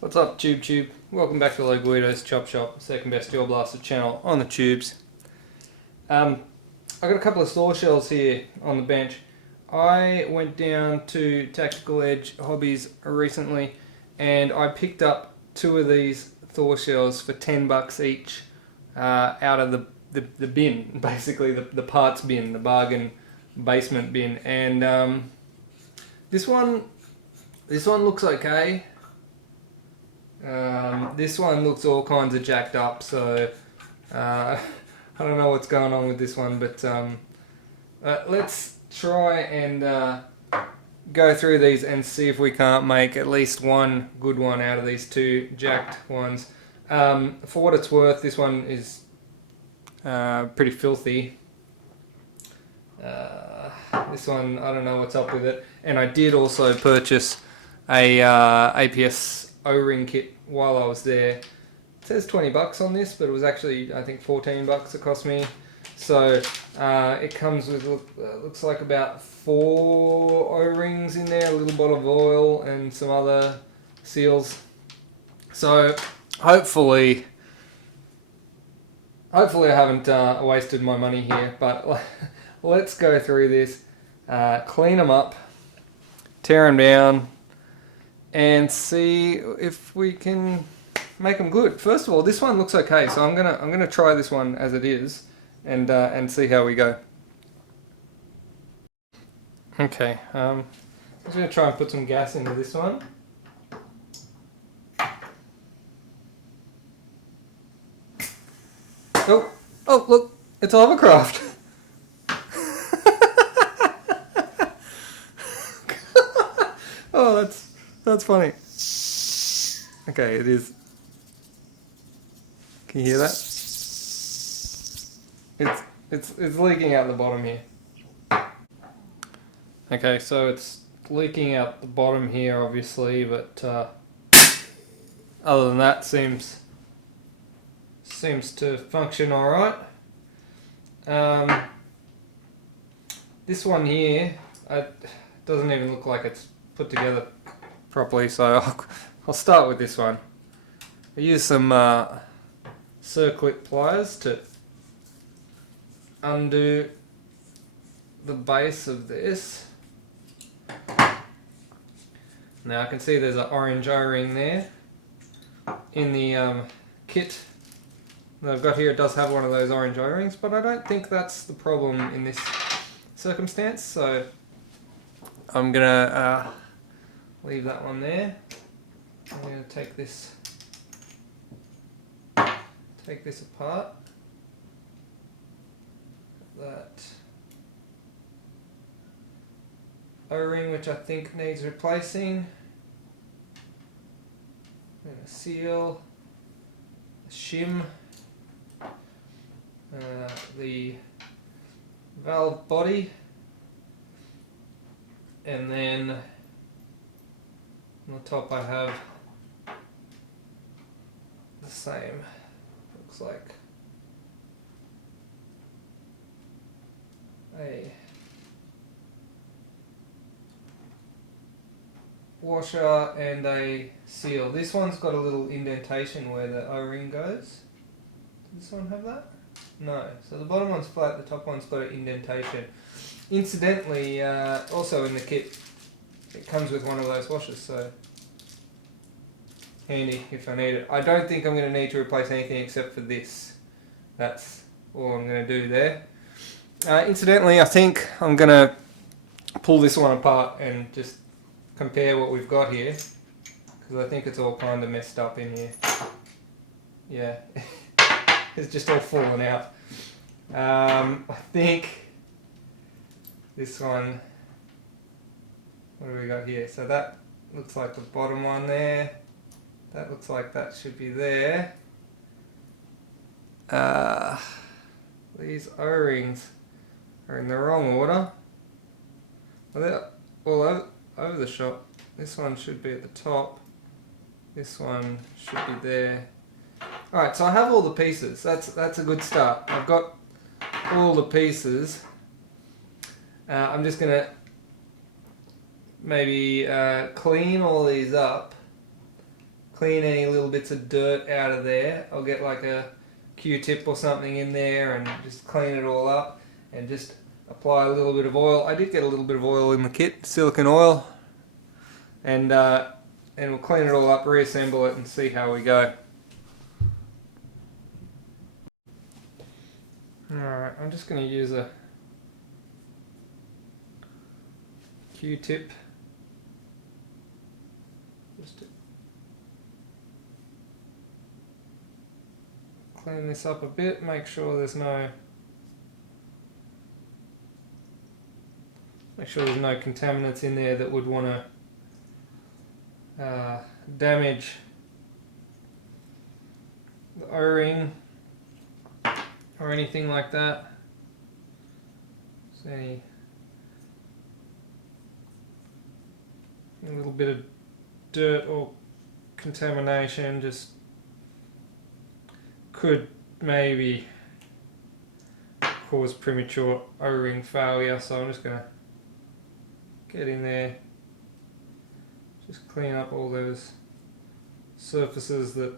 What's up, Tube? Welcome back to the Guido's Chop Shop, second best Jaw Blaster channel on the tubes. I got a couple of Thor shells here on the bench. I went down to Tactical Edge Hobbies recently and I picked up two of these Thor shells for $10 each out of the bin, basically the parts bin, the bargain basement bin. And this one looks okay. This one looks all kinds of jacked up, so I don't know what's going on with this one, but let's try and go through these and see if we can't make at least one good one out of these two jacked ones. For what it's worth, this one is pretty filthy. This one, I don't know what's up with it. And I did also purchase a APS O-ring kit while I was there. It says $20 on this, but it was actually, I think, $14 it cost me. So it comes with, looks like about 4 O-rings in there, a little bottle of oil and some other seals. So hopefully I haven't wasted my money here, but let's go through this, clean them up, tear them down, and see if we can make them good. First of all, this one looks okay, so I'm gonna try this one as it is, and see how we go. Okay, I'm just gonna try and put some gas into this one. Oh, look, it's a hovercraft. Oh, that's funny. Okay, it is. Can you hear that? It's leaking out the bottom here. Okay, so it's leaking out the bottom here, obviously, but other than that, seems to function all right. This one here, doesn't even look like it's put together properly, so I'll start with this one. I use some circlip pliers to undo the base of this. Now I can see there's an orange O-ring there in the kit that I've got here. It does have one of those orange O-rings, but I don't think that's the problem in this circumstance, so I'm gonna leave that one there. I'm going to take this apart. That O-ring, which I think needs replacing. And a seal, a shim, the valve body, and then on the top I have the same, looks like a washer and a seal. This one's got a little indentation where the O-ring goes. Does this one have that? No. So the bottom one's flat, the top one's got an indentation. Incidentally, also in the kit, it comes with one of those washers, so handy if I need it. I don't think I'm going to need to replace anything except for this. That's all I'm going to do there. Incidentally, I think I'm going to pull this one apart and just compare what we've got here, because I think it's all kind of messed up in here. Yeah, it's just all fallen out. I think this one, what do we got here? So that looks like the bottom one there. That looks like that should be there. These O-rings are in the wrong order. Well, they're all over the shop. This one should be at the top. This one should be there. Alright, so I have all the pieces. That's a good start. I've got all the pieces. I'm just going to maybe clean all these up, clean any little bits of dirt out of there. I'll get like a Q-tip or something in there and just clean it all up and just apply a little bit of oil. I did get a little bit of oil in the kit, silicone oil, and we'll clean it all up, reassemble it, and see how we go. Alright, I'm just going to use a Q-tip just to clean this up a bit, make sure there's no contaminants in there that would want to damage the O-ring or anything like that. So a little bit of dirt or contamination just could maybe cause premature O-ring failure, so I'm just going to get in there, just clean up all those surfaces that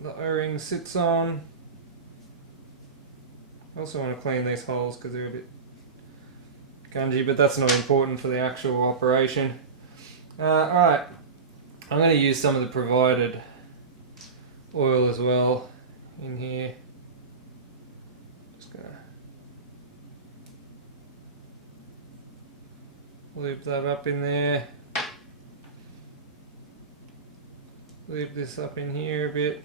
the O-ring sits on. I also want to clean these holes because they're a bit gungy, but that's not important for the actual operation. Alright, I'm going to use some of the provided oil as well in here. Just going to loop that up in there. Loop this up in here a bit.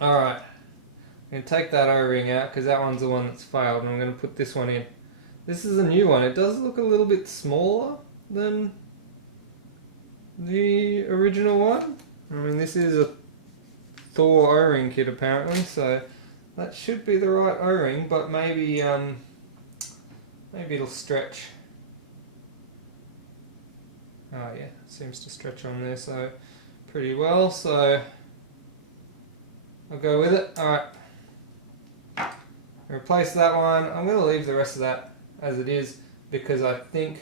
Alright, I'm going to take that O-ring out because that one's the one that's failed, and I'm going to put this one in. This is a new one. It does look a little bit smaller than the original one. I mean, this is a Thor O-ring kit apparently, so that should be the right O-ring, but maybe maybe it'll stretch. Oh yeah, it seems to stretch on there so pretty well, so I'll go with it. Alright, replace that one. I'm going to leave the rest of that as it is because I think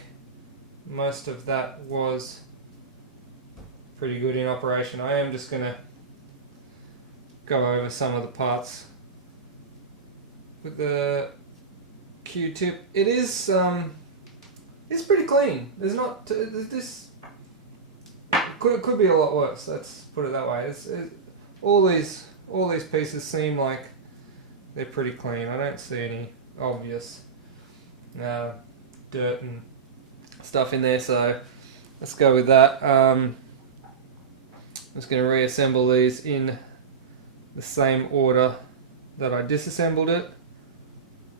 most of that was pretty good in operation. I am just going to go over some of the parts with the Q-tip. It is it's pretty clean. There's not this could be a lot worse. Let's put it that way. All these pieces seem like they're pretty clean. I don't see any obvious dirt and stuff in there, so let's go with that. I'm just going to reassemble these in the same order that I disassembled it.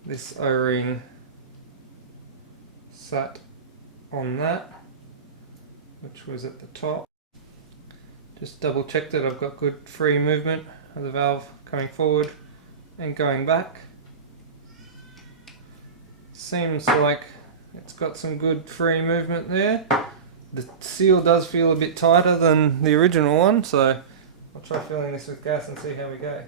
This O-ring sat on that, which was at the top. Just double check that I've got good free movement of the valve coming forward and going back. Seems like it's got some good free movement there. The seal does feel a bit tighter than the original one, so I'll try filling this with gas and see how we go.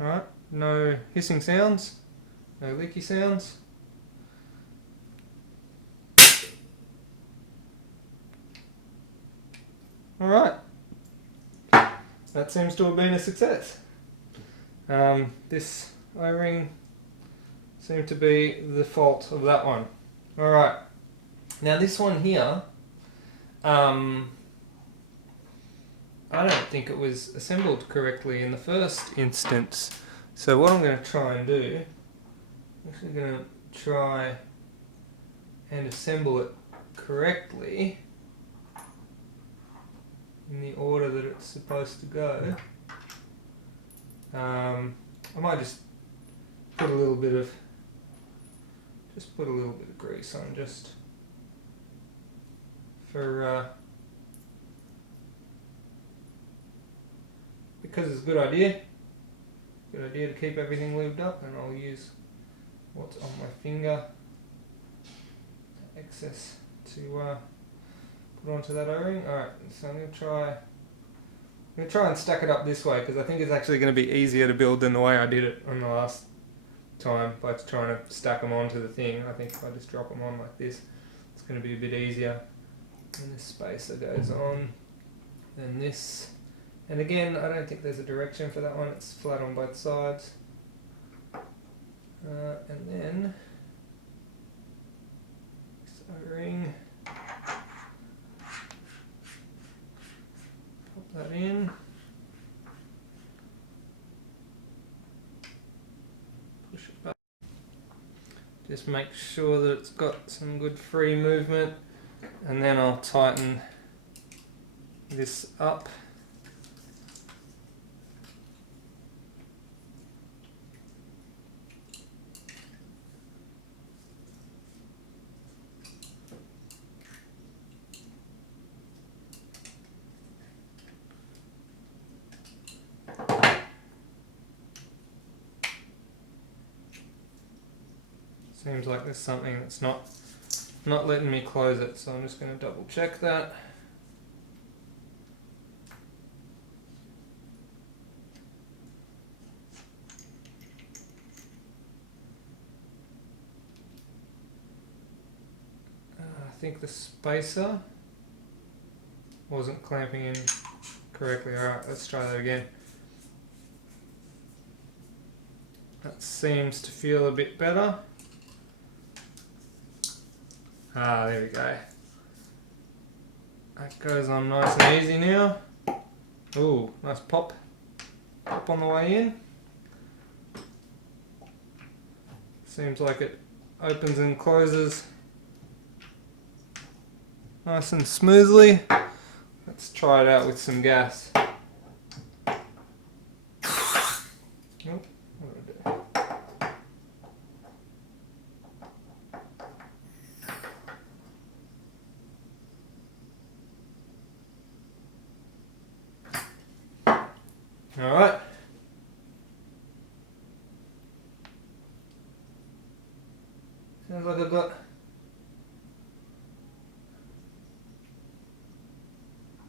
Alright, no hissing sounds, no leaky sounds. Alright, that seems to have been a success. This O-ring seemed to be the fault of that one. Alright, now this one here, I don't think it was assembled correctly in the first instance. So what I'm going to try and do, I'm actually going to try and assemble it correctly in the order that it's supposed to go. I might just put a little bit of grease on just for because it's a good idea to keep everything lubed up, and I'll use what's on my finger, excess, to put onto that O-ring. Alright, so I'm going to try I'm going to try and stack it up this way because I think it's actually going to be easier to build than the way I did it on the last time by trying to stack them onto the thing. I think if I just drop them on like this, it's going to be a bit easier. And this spacer goes on, then this, and again I don't think there's a direction for that one, it's flat on both sides. And then this O-ring, pop that in, push it back, just make sure that it's got some good free movement, and then I'll tighten this up. Seems like there's something that's not letting me close it, so I'm just going to double check that. I think the spacer wasn't clamping in correctly. Alright, let's try that again. That seems to feel a bit better. Ah, there we go. That goes on nice and easy now. Ooh, nice pop. Pop on the way in. Seems like it opens and closes nice and smoothly. Let's try it out with some gas. Oh, what did I do? Alright. Sounds like I've got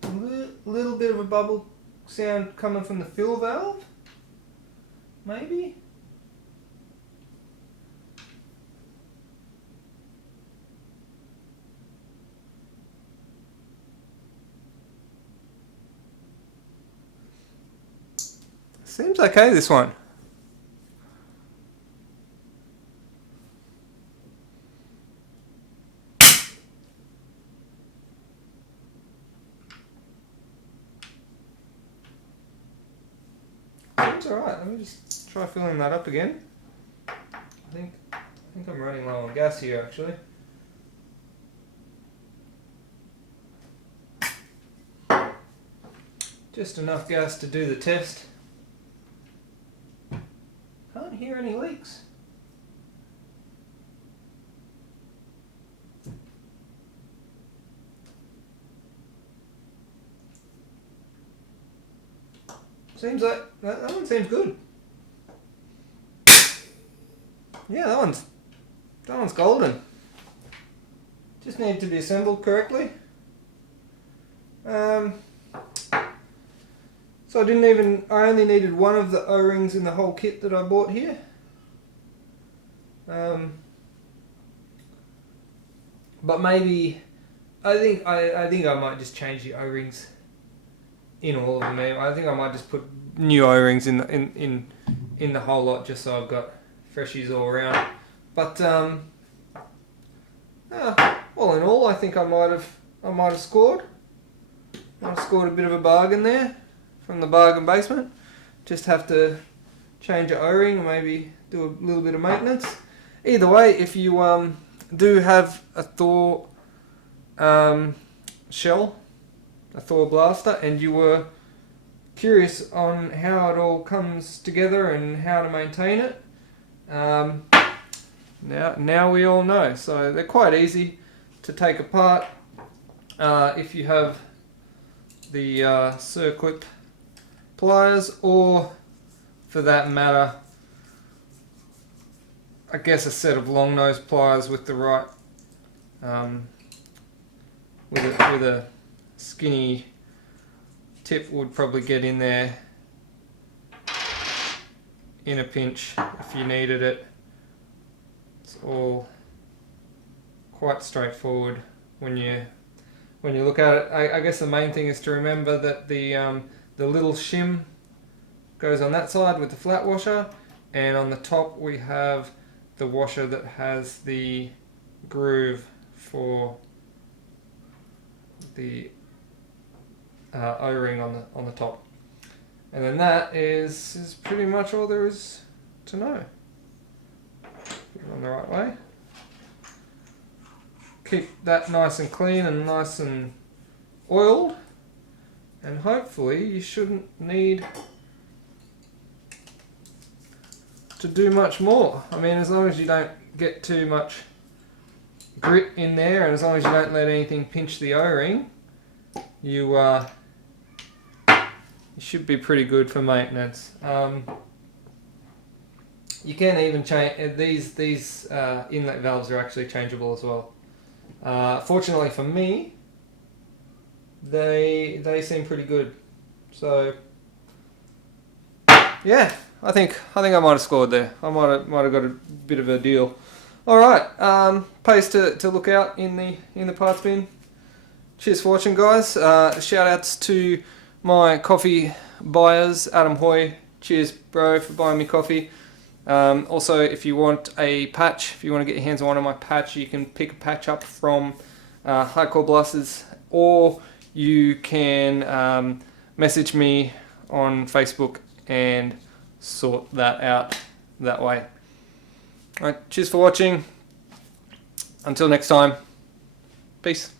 a little bit of a bubble sound coming from the fill valve, maybe? Seems okay, this one. Seems alright. Let me just try filling that up again. I think I'm running low on gas here, actually. Just enough gas to do the test. Can't hear any leaks. Seems like that one seems good. Yeah, that one's golden. Just need to be assembled correctly. So I only needed one of the O-rings in the whole kit that I bought here. But maybe I think I might just change the O-rings in all of them. I think I might just put new O-rings in the whole lot, just so I've got freshies all around. But all in all, I think I might have scored. I've scored a bit of a bargain there from the bargain basement. Just have to change an O-ring and maybe do a little bit of maintenance. Either way, if you do have a Thor shell, a Thor blaster, and you were curious on how it all comes together and how to maintain it, now we all know. So they're quite easy to take apart if you have the circlip pliers, or for that matter, I guess a set of long nose pliers with the right with a skinny tip would probably get in there in a pinch if you needed it. It's all quite straightforward when you look at it. I guess the main thing is to remember that the little shim goes on that side with the flat washer, and on the top we have the washer that has the groove for the O-ring on the top. And then that is pretty much all there is to know. Put it on the right way. Keep that nice and clean and nice and oiled, and hopefully you shouldn't need to do much more. I mean, as long as you don't get too much grit in there, and as long as you don't let anything pinch the O-ring, you should be pretty good for maintenance. You can even change these inlet valves are actually changeable as well. Fortunately for me, they seem pretty good. So yeah, I think I might have scored there. I might have got a bit of a deal. All right, pays to look out in the parts bin. Cheers for watching, guys. Shout outs to my coffee buyers, Adam Hoy. Cheers, bro, for buying me coffee. Also, if you want a patch, if you want to get your hands on one of my patch, you can pick a patch up from Hardcore Blasters, or you can message me on Facebook and sort that out that way. Alright, cheers for watching. Until next time, peace.